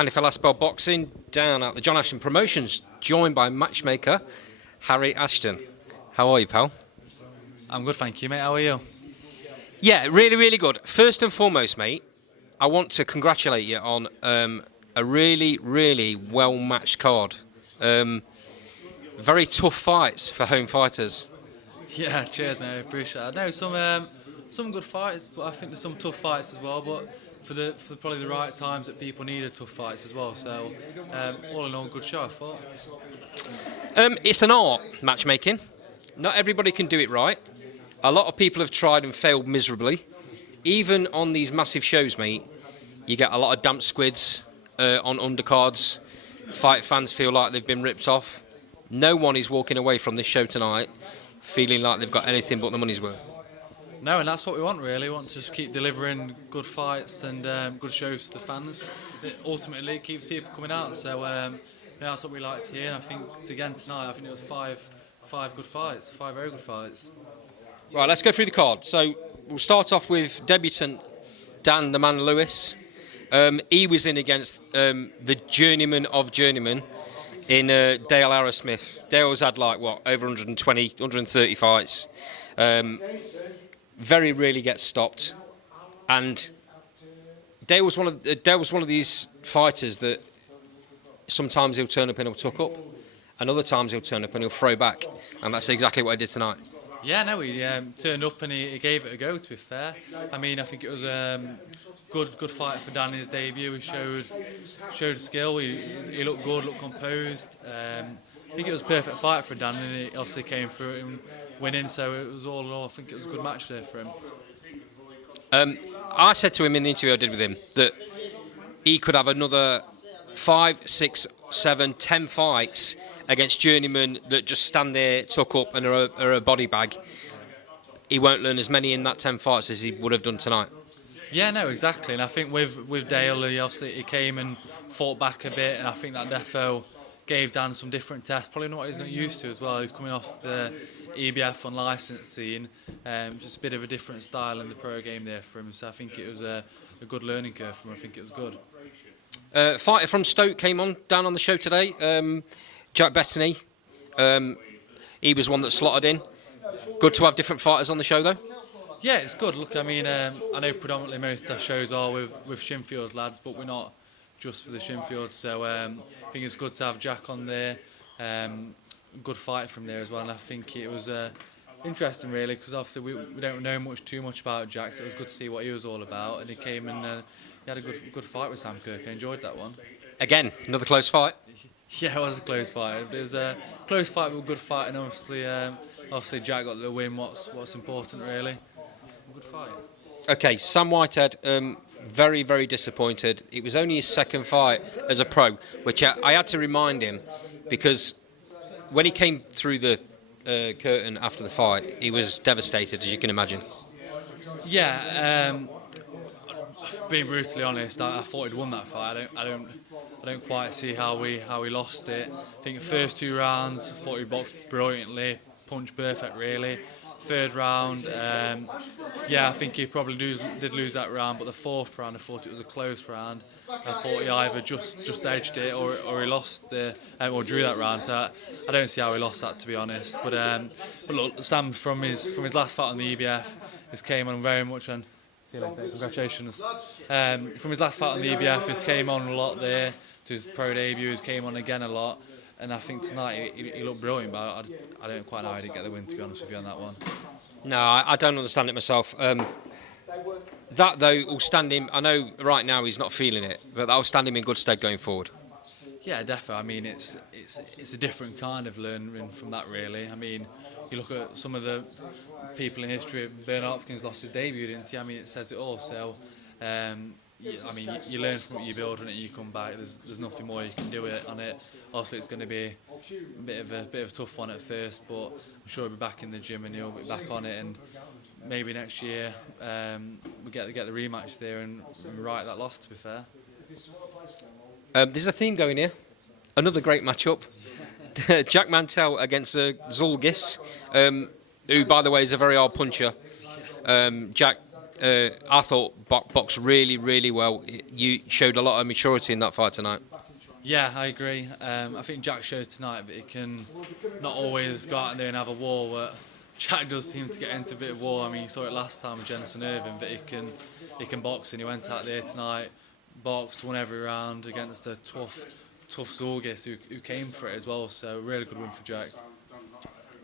Andy Falaspel Boxing down at the John Ashton Promotions, joined by matchmaker Harry Ashton. How are you, pal? I'm good, thank you, mate. How are you? Yeah, really, really good. First and foremost, mate, I want to congratulate you on a really, really well-matched card. Very tough fights for home fighters. Yeah, cheers, mate. I appreciate it. No, some good fights, but I think there's some tough fights as well. But for probably the right times that people need tough fights as well. So all in all, good show, I thought. It's an art, matchmaking. Not everybody can do it right. A lot of people have tried and failed miserably. Even on these massive shows, mate, you get a lot of damp squids on undercards. Fight fans feel like they've been ripped off. No one is walking away from this show tonight feeling like they've got anything but the money's worth. No, and that's what we want, really. We want to just keep delivering good fights and good shows to the fans. Ultimately, it keeps people coming out. So that's what we like to hear. And I think, again, tonight, I think it was five good fights, 5 very good fights. Right, let's go through the card. So we'll start off with debutant Dan the Man Lewis. He was in against the journeyman of journeymen in Dale Arrowsmith. Dale's had like over 120, 130 fights. Very rarely gets stopped, and Dale was one of these fighters that sometimes he'll turn up and he'll tuck up, and other times he'll turn up and he'll throw back, and that's exactly what he did tonight. Yeah, no, he turned up and he gave it a go, to be fair. I mean, I think it was good fight for Dan in his debut. He showed skill. He looked good, looked composed. I think it was a perfect fight for Dan, and he obviously came through it and winning. So it was all in all, I think it was a good match there for him. I said to him in the interview I did with him that he could have another 5, 6, 7, 10 fights against journeymen that just stand there, tuck up, and are a body bag. He won't learn as many in that 10 fights as he would have done tonight. Yeah, no, exactly. And I think with Dale, he came and fought back a bit, and I think that defo gave Dan some different tests, probably not what he's not used to as well. He's coming off the EBF unlicensed scene, just a bit of a different style in the pro game there for him. So I think it was a good learning curve for him. I think it was good. Fighter from Stoke came down on the show today. Jack Bettany. He was one that slotted in. Good to have different fighters on the show, though. Yeah, it's good. Look, I mean, I know predominantly most of our shows are with Shinfield lads, but we're not just for the Shinfield. So I think it's good to have Jack on there. Good fight from there as well, and I think it was interesting, really, because obviously we don't know too much about Jack, so it was good to see what he was all about. And he came and he had a good fight with Sam Kirk. I enjoyed that one. Again, another close fight. Yeah, it was a close fight. It was a close fight, but a good fight, and obviously Jack got the win. What's important, really. A good fight. Okay, Sam Whitehead, very, very disappointed. It was only his second fight as a pro, which I had to remind him, because when he came through the curtain after the fight, he was devastated, as you can imagine. Yeah, being brutally honest, I thought he'd won that fight. I don't quite see how he lost it. I think the first 2 rounds, I thought he boxed brilliantly, punched perfect, really. Third round, I think he probably did lose that round, but the 4th round, I thought it was a close round. I thought he either just edged it or he lost or drew that round. So I don't see how he lost that, to be honest. But look, Sam from his last fight on the EBF, has came on very much and congratulations. From his last fight on the EBF, he came on a lot there. To his pro debut, he came on again a lot. And I think tonight he looked brilliant, but I don't quite know how he didn't get the win, to be honest with you, on that one. No, I don't understand it myself. That, though, will stand him... I know right now he's not feeling it, but that will stand him in good stead going forward. Yeah, definitely. I mean, it's a different kind of learning from that, really. I mean, you look at some of the people in history. Bernard Hopkins lost his debut, didn't he? I mean, it says it all. So, you learn from what you build on it, and you come back. There's nothing more you can do on it. Also, it's going to be a bit of a tough one at first, but I'm sure he'll be back in the gym and he'll be back on it. And maybe next year we get the rematch there and right that loss. To be fair, there's a theme going here. Another great matchup. Jack Mantell against Zulgis, who, by the way, is a very hard puncher. Jack I thought boxed really, really well. You showed a lot of maturity in that fight tonight. Yeah, I agree. I think Jack showed tonight that he can not always go out there and have a war, but Jack does seem to get into a bit of war. I mean, you saw it last time with Jensen Irvin, that he can box, and he went out there tonight, boxed, won every round against a tough Zorgis who came for it as well. So really good win for Jack.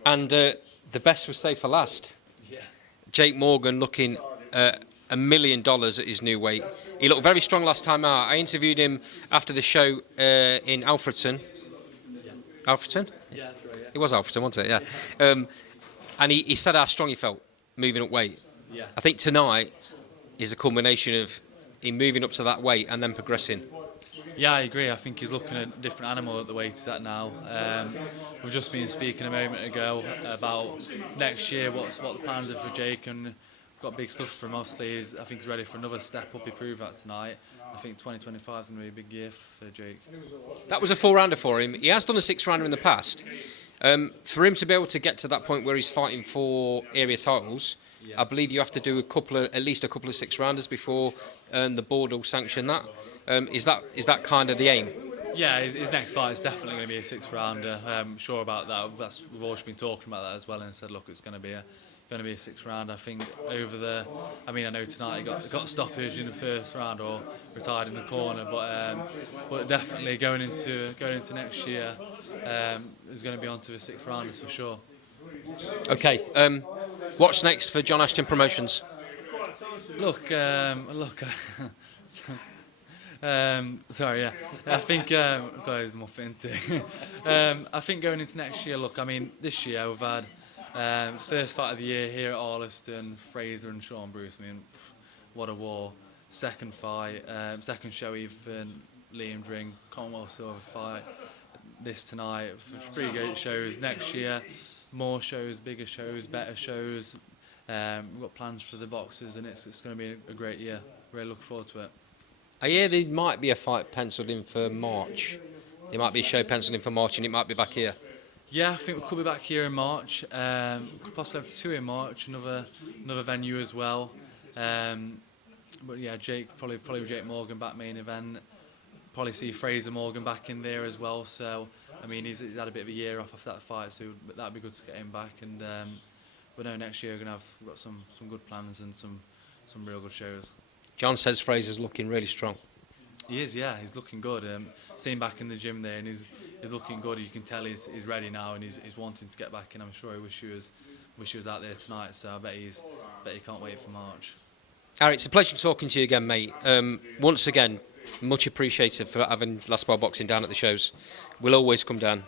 And the best was saved for last. Yeah. Jake Morgan looking $1 million at his new weight. He looked very strong last time out. I interviewed him after the show in Alfreton. Yeah. Alfreton? Yeah, that's right. Yeah. It was Alfreton, wasn't it? Yeah. And he said how strong he felt moving up weight. Yeah. I think tonight is a culmination of him moving up to that weight and then progressing. Yeah, I agree. I think he's looking at a different animal at the weight he's at now. We've just been speaking a moment ago about next year, what the plans are for Jake, and we've got big stuff for him. Obviously, I think he's ready for another step up. He proved that tonight. I think 2025 is going to be a big year for Jake. That was a 4-rounder for him. He has done a 6-rounder in the past. For him to be able to get to that point where he's fighting for area titles, I believe you have to do at least a couple of 6-rounders before the board will sanction that. Is that kind of the aim? Yeah, his next fight is definitely going to be a 6-rounder. I'm sure about that. We've always been talking about that as well, and said, look, it's going to be a 6-round. I think I know tonight he got a stoppage in the first round or retired in the corner, but definitely going into next year, is going to be onto the 6-rounders for sure. Okay. What's next for John Ashton Promotions? Sorry, yeah. I think guys, I think going into next year. Look, I mean, this year we've had first fight of the year here at Arliston, Fraser and Sean Bruce. I mean, what a war! Second fight, second show even Liam Dring, Commonwealth Silver fight. This tonight, 3 great shows. Next year, more shows, bigger shows, better shows. We've got plans for the boxers, and it's going to be a great year. Really look forward to it. I hear there might be a fight penciled in for March. There might be a show penciled in for March, and it might be back here. Yeah, I think we could be back here in March. We could possibly have 2 in March, another venue as well. But yeah, probably Jake Morgan back main event. Probably see Fraser Morgan back in there as well. So I mean, he's had a bit of a year off after that fight, so that'd be good to get him back. And but no, next year we've got some good plans and some real good shows. John says Fraser's looking really strong. He is, yeah. He's looking good. Seen him back in the gym there, and he's looking good. You can tell he's ready now, and he's wanting to get back in. I'm sure he wish he was out there tonight. So I bet he can't wait for March. Harry, it's a pleasure talking to you again, mate. Once again, much appreciated for having Last Bar Boxing down at the shows. We'll always come down.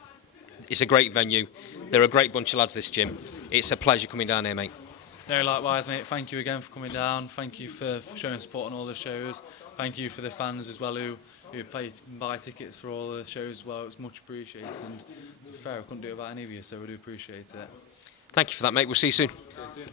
It's a great venue. They're a great bunch of lads, this gym. It's a pleasure coming down here, mate. No, likewise, mate. Thank you again for coming down. Thank you for showing support on all the shows. Thank you for the fans as well who buy tickets for all the shows as well. It's much appreciated. And to be fair, I couldn't do it without any of you, so we do appreciate it. Thank you for that, mate. We'll see you soon. See you soon.